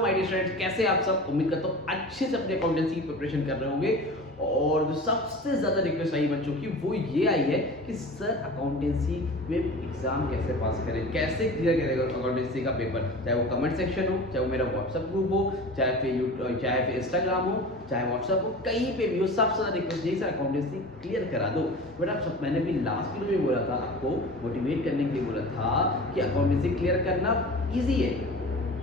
My dear friends, कैसे आप सब? उम्मीद करता हूँ अच्छे से अपने अकाउंटेंसी की प्रिपरेशन कर रहे होंगे। और जो सबसे ज़्यादा रिक्वेस्ट आई बच्चों की वो ये आई है कि सर अकाउंटेंसी में एग्ज़ाम कैसे पास करें, कैसे क्लियर करेगा अकाउंटेंसी का पेपर। चाहे वो कमेंट सेक्शन हो, चाहे वो मेरा व्हाट्सअप ग्रुप हो, चाहे फिर इंस्टाग्राम हो, चाहे व्हाट्सअप हो, कहीं पे भी हो, सबसे ज़्यादा रिक्वेस्ट यही सर अकाउंटेंसी क्लियर करा दो। बट आप सब, मैंने भी लास्ट वीडियो में बोला था, आपको मोटिवेट करने के लिए बोला था कि अकाउंटेंसी क्लियर करना ईजी है,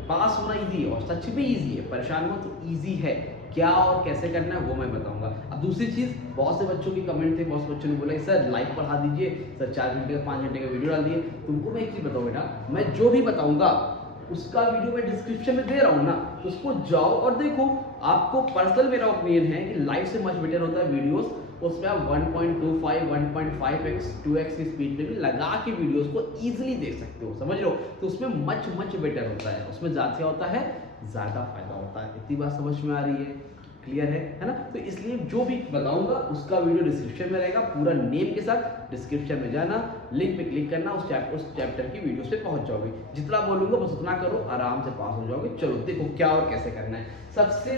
पास होना इजी है, और सच में इजी है। परेशान मत, तो इजी है। क्या और कैसे करना है वो मैं बताऊंगा। अब दूसरी चीज़, बहुत से बच्चों के कमेंट थे, बहुत से बच्चों ने बोला सर लाइव पढ़ा दीजिए, सर 4 घंटे का 5 घंटे का वीडियो डाल दिए। तुमको मैं एक चीज़ बताऊँ बेटा, मैं जो भी बताऊंगा उसका वीडियो मैं डिस्क्रिप्शन में दे रहा हूँ ना, उसको जाओ और देखो। आपको पर्सनल मेरा ओपिनियन है कि लाइव से मच बेटर होता है वीडियोस। उसमें आप 1.25, 1.5x, 2x की स्पीड में भी लगा के वीडियोस को इजीली देख सकते हो, समझ रहे हो? तो उसमें मच मच बेटर होता है, उसमें ज़्यादा होता है, ज़्यादा फायदा होता है। इतनी बात समझ में आ रही है? क्लियर है ना? तो इसलिए जो भी बताऊंगा उसका वीडियो डिस्क्रिप्शन में रहेगा, पूरा नेम के साथ। डिस्क्रिप्शन में जाना, लिंक पे क्लिक करना, उस चैप्टर की वीडियोस पे पहुंच जाओगे। जितना बोलूंगा बस उतना करो, आराम से पास हो जाओगे। चलो देखो क्या और कैसे करना है। सबसे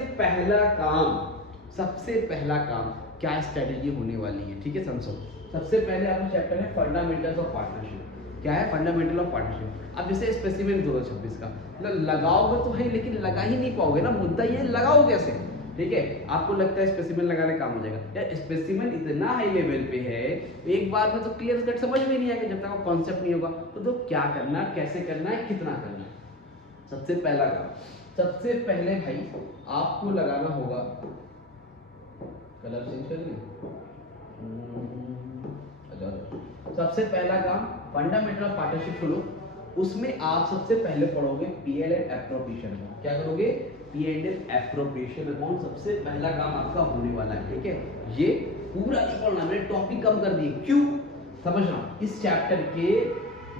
पहला काम क्या स्ट्रेटेजी होने वाली है, ठीक है? समझो, सबसे पहले आपका चैप्टर है फंडामेंटल्स ऑफ पार्टनरशिप। क्या है फंडामेंटल ऑफ पार्टनरशिप? अब जैसे स्पेसिमेन 2026 का मतलब लगाओगे तो है, लेकिन लगा ही नहीं पाओगे ना। मुद्दा ये लगाओ कैसे, ठीक है? आपको लगता है स्पेसिमेन लगाने काम हो जाएगा यार? स्पेसिमेन इतना हाई लेवल पे है, एक बार में तो क्लियर कट समझ में नहीं आएगा जब तक कॉन्सेप्ट नहीं होगा। तो क्या करना, कैसे करना है, कितना करना है। सबसे पहला काम, सबसे पहले भाई आपको लगाना होगा, कलर चेंज कर लें। सबसे पहला काम फंडामेंटल ऑफ पार्टनरशिप खोलो, उसमें आप सबसे पहले पढ़ोगे पीएल एंड एप्रोप्रिएशन अकाउंट। क्या करोगे? पीएल एंड एप्रोप्रिएशन अकाउंट सबसे पहला काम आपका होने वाला है, ठीक है? ये पूरा नहीं पढ़ना, मैंने टॉपिक कम कर दिए। क्यों? समझना, इस चैप्टर के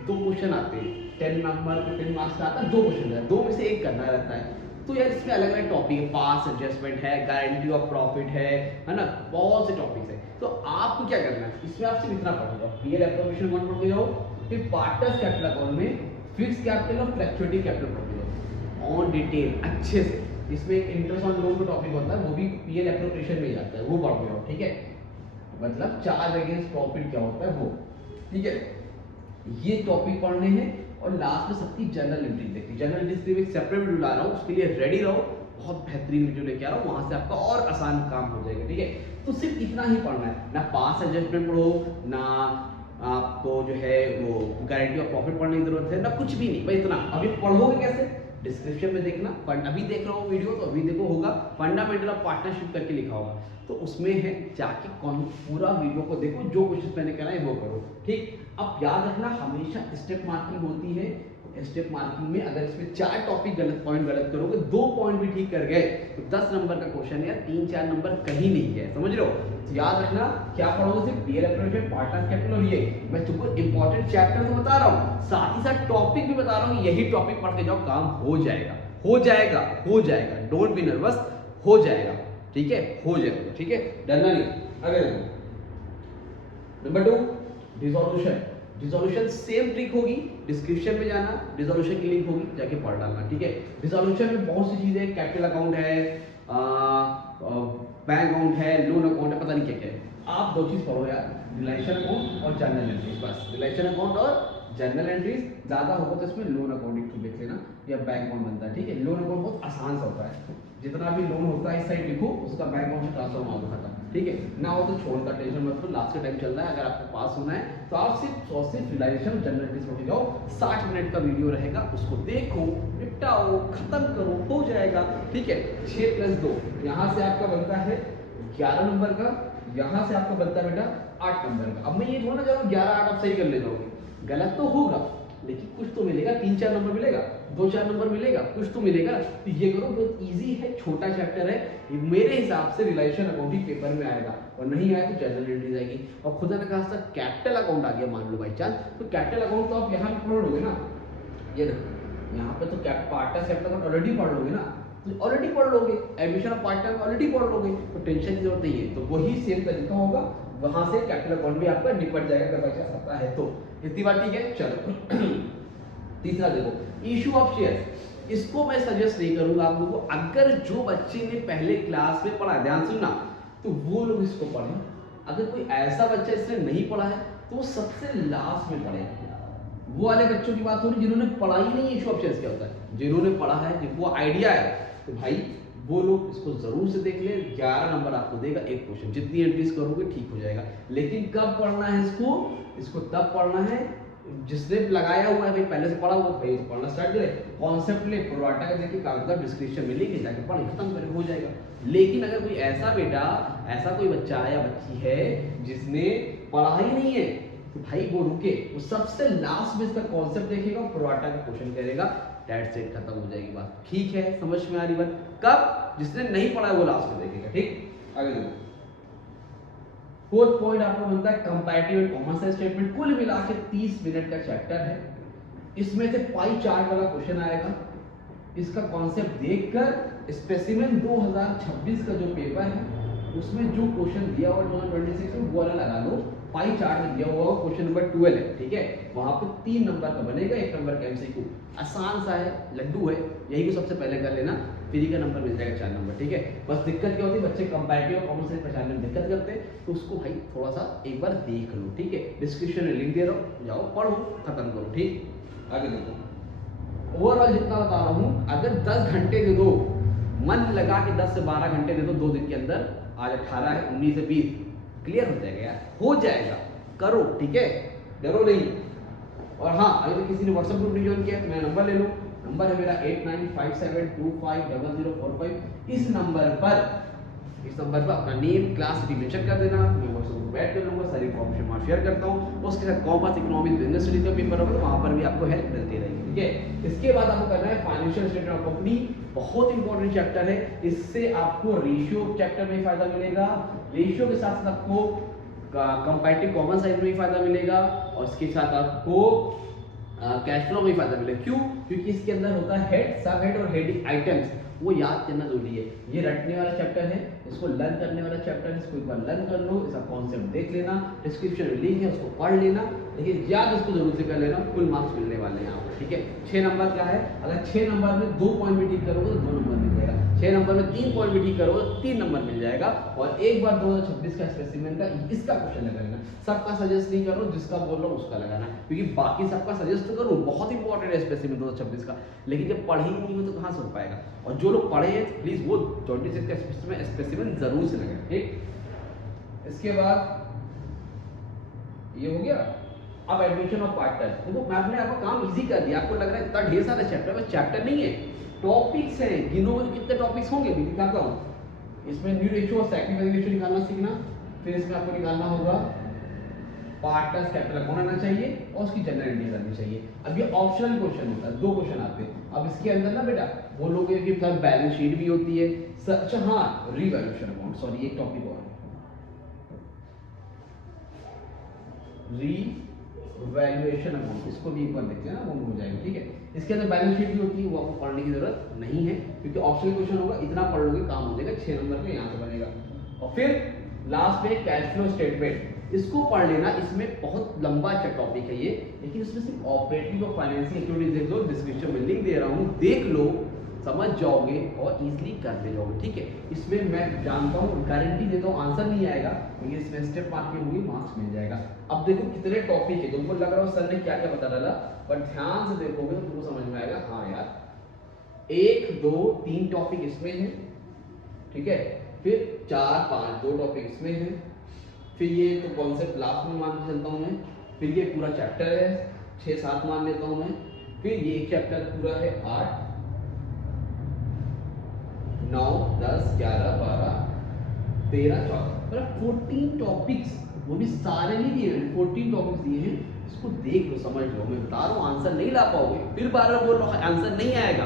2 क्वेश्चन आते हैं, 10 नंबर 15 मार्क्स का आता है। 2 क्वेश्चन है, 2 में से एक करना रहता है। तो यार इसमें अलग अलग टॉपिक है, पास एडजस्टमेंट है, गारंटी ऑफ प्रॉफिट है ना, बहुत से टॉपिक्स है। तो आपको क्या करना है, इसमें आप सिर्फ इतना पढ़ जाओ, पीएल एप्रोप्रिएशन अकाउंट पढ़ के जाओ, फिर पार्टनर्स कैपिटल अकाउंट में फिक्स कैपिटल और फ्लक्चुएटिंग कैपिटल पढ़ के जाओ ऑन डिटेल अच्छे से। इसमें एक इंटरेस्ट ऑन लोन का टॉपिक होता है, वो भी पीएल एप्रोप्रिएशन में ही आता है, वो पढ़ के जाओ, ठीक है? मतलब चार्ज अगेंस्ट प्रॉफिट क्या होता है वो, ठीक है? ये टॉपिक पढ़ने हैं। और लास्ट में सबकी जर्नल एंट्री देखनी। जर्नल एंट्री के लिए एक सेपरेट वीडियो ला रहा हूँ, उसके लिए रेडी रहो। बहुत बेहतरीन वीडियो लेके आ रहा हूँ, वहां से आपका और आसान काम हो जाएगा, ठीक है? तो सिर्फ इतना ही पढ़ना है, ना पास एडजस्टमेंट पढ़ो, ना आपको जो है वो गारंटी ऑफ प्रॉफिट पढ़ने की जरूरत है, ना कुछ भी नहीं, भाई इतना। अभी पढ़ोगे कैसे? डिस्क्रिप्शन में देखना, अभी देख रहा हूँ वीडियो तो अभी देखो, होगा फंडामेंटल ऑफ पार्टनरशिप करके लिखा होगा, तो उसमें है, जाके कौन पूरा वीडियो को देखो, जो क्वेश्चन मैंने करा है वो करो, ठीक? अब याद रखना, हमेशा स्टेप मार्किंग होती है। स्टेप मार्किंग में अगर इसमें 4 टॉपिक पॉइंट गलत करोगे, 2 पॉइंट भी ठीक कर गए तो 10 नंबर का क्वेश्चन है, 3-4 नंबर कहीं नहीं गए, समझ रहे हो? तो याद रखना, क्या पढ़ोगे? सिर्फ पीएल एप्रोप्रिएशन, पार्टनर्स कैपिटल, और ये मैं तुमको इंपॉर्टेंट चैप्टर तो बता रहा हूँ, साथ ही साथ टॉपिक भी बता रहा हूँ। यही टॉपिक पढ़ के जाओ, काम हो जाएगा, हो जाएगा, हो जाएगा। डोंट बी नर्वस, हो जाएगा, ठीक है? हो जाएगा, ठीक है? डरना नहीं। अगर number 2, dissolution. Dissolution same trick होगी, डिस्क्रिप्शन में जाना, डिसॉल्यूशन की लिंक होगी, जाके पढ़ डालना, ठीक है? डिसॉल्यूशन में बहुत सी चीजें, कैपिटल अकाउंट है, बैंक अकाउंट है, लोन अकाउंट है, पता नहीं क्या क्या है। आप 2 चीज पढ़ो यार, रिलेशन अकाउंट और जर्नल एंट्रीज, बस। रिलेशन अकाउंट और जर्नल एंट्रीज, ज्यादा होगा तो इसमें लोन अकाउंट एक देख लेना, या बैंक अकाउंट बनता है, ठीक है? लोन अकाउंट बहुत आसान सा होता है, जितना भी लोन होता है इस साइड लिखो, उसका बैंक अकाउंट से ट्रांसफर मार खत्म, ठीक है? ना हो तो छोड़ का टेंशन मत लो, लास्ट का टाइम चल रहा है। अगर आपको पास होना है तो आप सिर्फ रिलाइजेशन जनरल एंट्रीज पढ़ के जाओ। 60 मिनट का वीडियो रहेगा, उसको देखो, निपटाओ, खत्म करो, हो जाएगा, ठीक है? 6 + 2 यहाँ से आपका बनता है 11 नंबर का, यहाँ से आपका बनता है बेटा 8 नंबर का। अब मैं ये थोड़ा ना चाहूँ 11-8 आप सही कर ले जाओगे, गलत तो होगा लेकिन कुछ तो मिलेगा, 3-4 नंबर मिलेगा, 2-4 नंबर मिलेगा, कुछ तो मिलेगा। तो ये करो, बहुत इजी है, छोटा चैप्टर है, मेरे हिसाब से रिलेशन अकाउंटिंग पेपर में आएगा, और नहीं आया तो जनरल एंट्रीज आएगी। और खुदा ने कहा कैपिटल अकाउंट आ गया मान लो बाई चांस, तो कैपिटल अकाउंट तो आप यहाँ पे पढ़ लोगे ना, ये देखो यहाँ पे तो पार्टनर कैपिटल अकाउंट ऑलरेडी पढ़ लोगे ना, तो ऑलरेडी पढ़ लोगे, एडमिशन ऑफ पार्टनर ऑलरेडी पढ़ लोगे, तो टेंशन की जरूरत नहीं है। तो वही सेम तरीका होगा, वहां से कैपिटल अकाउंट भी आपका निपट जाएगा अगर बचा सकता है तो। इतनी बात ठीक है? चलो तीसरा देखो, इशू ऑफ शेयर। इसको मैं सजेस्ट नहीं करूंगा आप लोगों को। अगर जो बच्चे ने पहले क्लास में पढ़ा, ध्यान सुनना, तो वो लोग इसको पढ़ें। अगर कोई ऐसा बच्चा इसने नहीं पढ़ा है तो वो सबसे लास्ट में पढ़े। वो वाले बच्चों की बात हो रही जिन्होंने पढ़ा ही नहीं इशू ऑप्शंस क्या होता है। जिन्होंने पढ़ा है, जिनको आइडिया है, तो भाई वो लोग इसको जरूर से देख ले। 11 नंबर आपको देगा एक क्वेश्चन, जितनी एंट्रीज करोगे ठीक हो जाएगा। लेकिन कब पढ़ना है इसको तब पढ़ना है जिसने लगाया हुआ है, भाई पहले से पढ़ा हुआ, भाई पढ़ना स्टार्ट करे, कॉन्सेप्ट ले, प्रोवाटा का देखिए कागज डिस्क्रिप्शन मिलेगी, जाके पढ़ खत्म करे, हो जाएगा। लेकिन अगर कोई ऐसा बेटा, ऐसा कोई बच्चा या बच्ची है जिसने पढ़ा ही नहीं है, तो भाई वो रुके, वो सबसे लास्ट में इसका कॉन्सेप्ट देखेगा, प्रोवाटा का क्वेश्चन करेगा, डेट से खत्म हो जाएगी बात। ठीक है, समझ में आ रही बात? कब? जिसने नहीं पढ़ा है वो लास्ट में देखेगा। ठीक, आगे देखो। फोर्थ पॉइंट आपका बनता है comparative and common sense statement. कुल मिला के 30 मिनट का चैप्टर है। इसमें से पाई चार्ट वाला क्वेश्चन आएगा। इसका कॉन्सेप्ट देखकर स्पेसिमेन 2026 का जो पेपर है उसमें जो क्वेश्चन दिया हुआ 2026 में वो वाला लगा लो। पाई चार्ट में दिया हुआ क्वेश्चन नंबर 12 है, ठीक है। वहां पे 3 नंबर का बनेगा, 1 नंबर का एमसीक्यू। आसान सा है, लड्डू है, यही को सबसे पहले कर लेना, फ्री का नंबर मिल जाएगा 4 नंबर, ठीक है। बस दिक्कत क्या होती है, बच्चे कंपैरेटिव और कॉमन सेंस पहचानने में दिक्कत करते हैं, तो उसको भाई थोड़ा सा एक बार देख लो, ठीक है। डिस्क्रिप्शन में लिंक दे रहा हूँ, जाओ पढ़ो, खत्म करो। ठीक, आगे देखो। ओवरऑल जितना बता रहा हूँ, अगर 10 घंटे दे दो, मन लगा के 10 से 12 घंटे दे दो 2 दिन के अंदर, आज 18 है, 19 से 20 क्लियर हो जाएगा यार, हो जाएगा, करो, ठीक है, डरो नहीं। और हाँ, अगर किसी ने व्हाट्सएप ग्रुप नहीं ज्वाइन किया तो मेरा नंबर ले लो, नंबर है मेरा 8957250045। इस नंबर पर अपना नेम, क्लास सिटी मेंशन कर देना, मैं व्हाट्सएप ग्रुप ऐड कर लूंगा, सारी इन्फॉर्मेशन वहाँ शेयर करता हूँ। उसके साथ कॉमर्स, इकोनॉमिक्स, बिजनेस स्टडीज का पेपर होगा, तो वहाँ पर भी आपको हेल्प मिलती रहेगी, ठीक है। इसके बाद आपको करना है फाइनेंशियल स्टेटमेंट ऑफ कंपनी, बहुत इंपॉर्टेंट चैप्टर है। इससे आपको रेशियो चैप्टर में फायदा मिलेगा, रेशियो के साथ साथ आपको कंपैरेटिव कॉमन साइज में भी फायदा मिलेगा, और इसके साथ आपको कैश फ्लो में फायदा मिलेगा। क्यों? क्योंकि इसके अंदर होता है हेड, सब हेड और हेडिंग आइटम्स, वो याद करना जरूरी है। ये रटने वाला चैप्टर है, इसको लर्न करने वाला चैप्टर है, इसको एक बार लर्न कर लो, इसका कॉन्सेप्ट देख लेना, डिस्क्रिप्शन में लिंक है, उसको पढ़ लेना, लेकिन याद इसको जरूर से कर लेना, फुल मार्क्स मिलने वाले हैं यहाँ पर, ठीक है। 6 नंबर का है, अगर 6 नंबर में 2 पॉइंट भी ठीक करोगे तो 2 नंबर मिल जाएगा, 6 नंबर में 3 पॉइंट भी ठीक करोगे तो 3 नंबर मिल जाएगा। और एक बार 2026 का स्पेसिमेन का इसका क्वेश्चन लगा लेना, सबका सजेस्ट नहीं कर रहा हूँ, जिसका बोल रहा हूँ उसका लगाना, क्योंकि बाकी सबका सजेस्ट करूँ, बहुत इंपॉर्टेंट है स्पेसिमेन 2026 का, लेकिन जब पढ़े ही नहीं हो तो कहाँ से हो पाएगा। और जो लोग पढ़े हैं प्लीज वो 26 का स्पेसिमेन जरूर से लगाएं, ठीक। इसके बाद ये हो गया। अब एडमिशन ऑफ पार्टनर, देखो मैंने आपका काम इजी कर दिया। आपको लग रहा है इतना ढेर सारा चैप्टर, बस चैप्टर नहीं है, टॉपिक्स हैं, गिनोगे कितने टॉपिक्स होंगे भी दिखाता हूँ। इसमें न्यू रेशियो और सैक्रिफाइस रेशियो निकालना सीखना, फिर इसमें आपको निकालना होगा पार्टनर्स कैपिटल कौन आना चाहिए और उसकी जनरल एंट्रीज आनी चाहिए। अब ये ऑप्शनल क्वेश्चन होता है, 2 क्वेश्चन आते हैं। अब इसके अंदर ना बेटा वो लोग कि प्लस बैलेंस शीट भी होती है, अच्छा हाँ, रीवैल्यूएशन अमाउंट, सॉरी एक टॉपिक और रीवैल्यूएशन अमाउंट, इसको भी एक बार देखते हैं ना, वो हो जाएगा, ठीक है। इसके अंदर बैलेंस शीट भी होती है, वो आपको पढ़ने की जरूरत नहीं है, क्योंकि ऑप्शनल क्वेश्चन होगा, इतना पढ़ लोगे काम हो जाएगा, 6 नंबर पे यहाँ से बनेगा। और फिर लास्ट में कैश फ्लो स्टेटमेंट, इसको पढ़ लेना, इसमें बहुत लंबा टॉपिक है ये, लेकिन इसमें सिर्फ ऑपरेटिंग और फाइनेंशियल एक्टिविटीज देख लो, डिस्क्रिप्शन में लिंक दे रहा हूँ, देख लो, समझ जाओगे और इजीली कर ले जाओगे, ठीक है। इसमें मैं जानता हूँ, गारंटी देता हूँ आंसर नहीं आएगा, लेकिन इसमें स्टेप मार्किंग होगी, मार्क्स मिल जाएगा। अब देखो कितने टॉपिक है, तुमको लग रहा है सर ने क्या क्या बता डाला, पर ध्यान से देखोगे तो तुमको समझ में आएगा, हाँ यार 1 2 3 टॉपिक इसमें है, ठीक है, फिर 4 5 2 टॉपिक इसमें है, फिर ये तो कॉन्सेप्ट लास्ट में मान के चलता हूँ मैं, फिर ये पूरा चैप्टर है 6 7 मान लेता हूँ मैं, फिर ये एक चैप्टर पूरा है 8 9 10 11 12 13 14, मतलब 14 टॉपिक्स, वो भी सारे नहीं दिए हैं, 14 टॉपिक्स दिए हैं। इसको देख लो, समझ लो, मैं बता रहा हूँ आंसर नहीं ला पाओगे, फिर बार बार बोल रहा हूँ आंसर नहीं आएगा,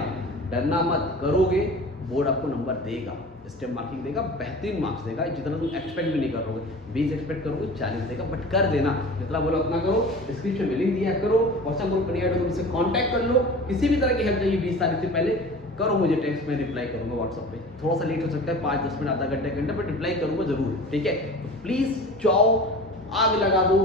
डरना मत, करोगे बोर्ड आपको नंबर देगा, स्टेप मार्किंग देगा, बेहतरीन मार्क्स देगा, जितना तुम एक्सपेक्ट भी नहीं करोगे, 20 एक्सपेक्ट करोगे 40 देगा, बट कर देना, जितना बोलो उतना करो। डिस्क्रिप्शन में लिंक दिया करो, व्हाट्सएप ग्रुप पर नहीं ऐड हो तो मुझसे कांटेक्ट कर लो, किसी भी तरह की हेल्प चाहिए 20 तारीख से पहले करो मुझे टेक्स्ट में, रिप्लाई करूंगा व्हाट्सएप पे, थोड़ा सा लेट हो सकता है 5-10 मिनट आधा घंटे पर रिप्लाई करूंगा जरूर, ठीक है। तो प्लीज जाओ, आग लगा दो,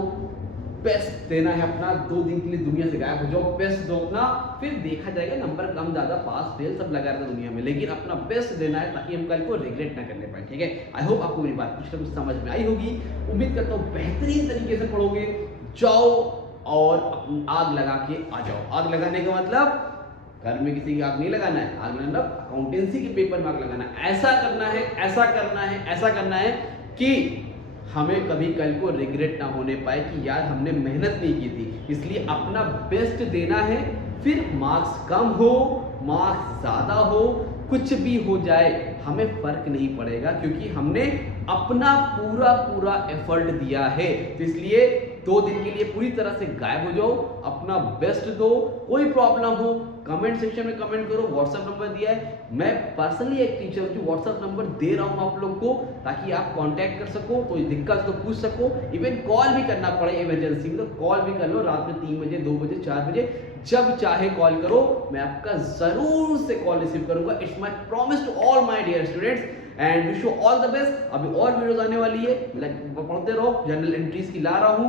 बेस्ट देना है अपना, 2 दिन के लिए दुनिया से गायब हो जाओ, बेस्ट दो अपना, फिर देखा जाएगा नंबर कम ज़्यादा पास फेल सब लगा रहता दुनिया में, लेकिन अपना बेस्ट देना है ताकि हम कल को रिग्रेट ना करने पाए। ठीक है, आई होप आपको मेरी बात कुछ ना कुछ समझ में आई होगी। उम्मीद करता हूँ बेहतरीन तरीके से पढ़ोगे, जाओ और आग लगा के आ जाओ। आग लगाने का मतलब घर में किसी की आग नहीं लगाना है, आग मतलब अकाउंटेंसी के पेपर में आग लगाना है। ऐसा करना है, ऐसा करना है, ऐसा करना है कि हमें कभी कल को रिग्रेट ना होने पाए कि यार हमने मेहनत नहीं की थी। इसलिए अपना बेस्ट देना है, फिर मार्क्स कम हो मार्क्स ज़्यादा हो कुछ भी हो जाए हमें फर्क नहीं पड़ेगा, क्योंकि हमने अपना पूरा पूरा एफर्ट दिया है। तो इसलिए 2 दिन के लिए पूरी तरह से गायब हो जाओ, अपना बेस्ट दो। कोई प्रॉब्लम हो कमेंट सेक्शन में कमेंट करो, व्हाट्सएप नंबर दिया है, मैं पर्सनली एक टीचर हूँ जो व्हाट्सएप नंबर दे रहा हूँ आप लोग को, ताकि आप कांटेक्ट कर सको, कोई दिक्कत तो पूछ सको, इवन कॉल भी करना पड़े इमरजेंसी में तो कॉल भी कर लो, रात में 3 बजे 2 बजे 4 बजे जब चाहे कॉल करो, मैं आपका जरूर से कॉल रिसीव करूंगा। It's my promise to all my dear students and wish you all the best. अभी और वीडियोस आने वाली है, पढ़ते रहो। जनरल एंट्रीज की ला रहा हूँ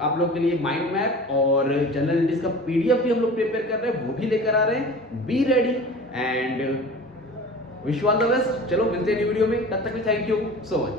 आप लोग के लिए माइंड मैप, और जनरल एंट्रीज का पीडीएफ भी हम लोग प्रिपेयर कर रहे हैं, वो भी लेकर आ रहे हैं। Be ready and wish you all the best. चलो मिलते हैं न्यू वीडियो में, तब तक भी थैंक यू सो मच।